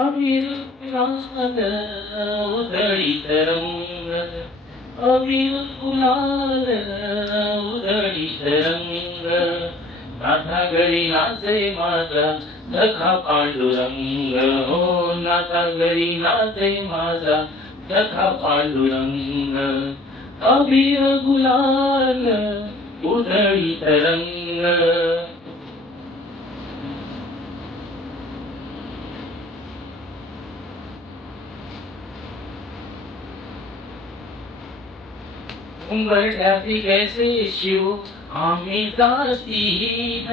अबीर गुलाल उधळीत रंग अबीर गुलाल उधळीत रंग नाथा घरी नाचे माझा सखा पांडुरंग. हो नाथा घरी नाचे माझा सखा पांडुरंग. अबीर गुलाल उधळीत रंग उंबरठ्याची कैसे शिव आम्ही जातीन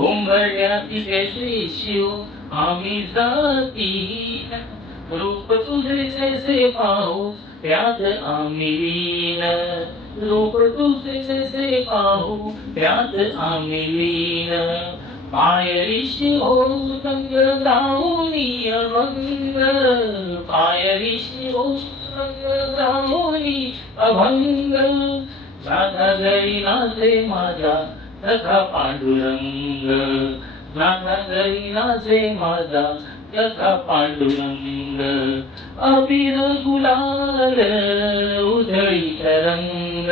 उंबरठ्याची कैसे शिव आम्ही जातीन रूप तुझे जैसे पाहू त्यात आम्ही लीन रूप तुझे जैसे पाहू त्यात आम्ही लीन पायरीशी हो रंग लावणी अभंग पायरीशी हो रंग मी अभंग नाथा जरी नाचे माझा सखा पांडुरंग. नाना जरी नाचे माझा सखा पांडुरंग. अबीर गुलाल उधळी तरंग.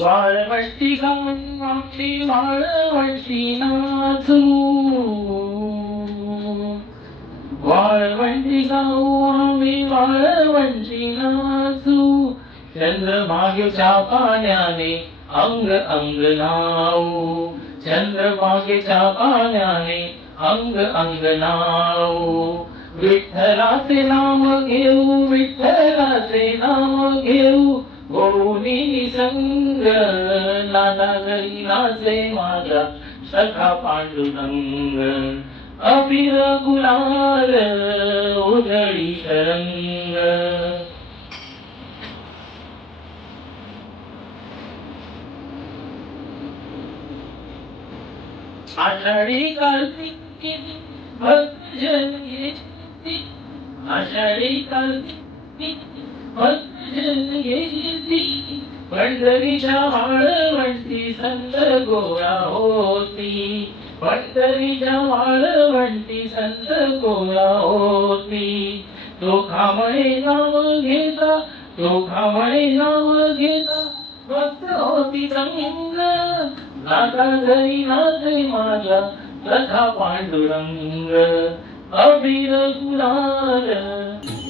वाळवंटी गावाची वाळवंटी नाचू वाळवंटी गाऊ आम्ही वाळवंटी नाचू चंद्रभागेच्या पाण्याने अंग अंग नाऊ चंद्रभागेच्या पाण्याने अंग अंग नाऊ विठ्ठलाचे नाम घेऊ विठ्ठलाचे नाम घेऊ. गोविनी संग नाना घरी नाचे माझा सखा पांडुरंग. अबीर गुलाल उधळी रंग आषाढी कार्तिकी भक्तजन येती आषाढी कार्तिकी भक्त येती पंढरीच्या म्हणती संत गोळा होती पंढरीच्या वाळवंटी संत गोळा होती तो खामळे नाव घेता तो खामळे नाव घेता भक्त होती रंग नाता घरी नाचे माझा तथा पांडुरंग अभिर गुलाल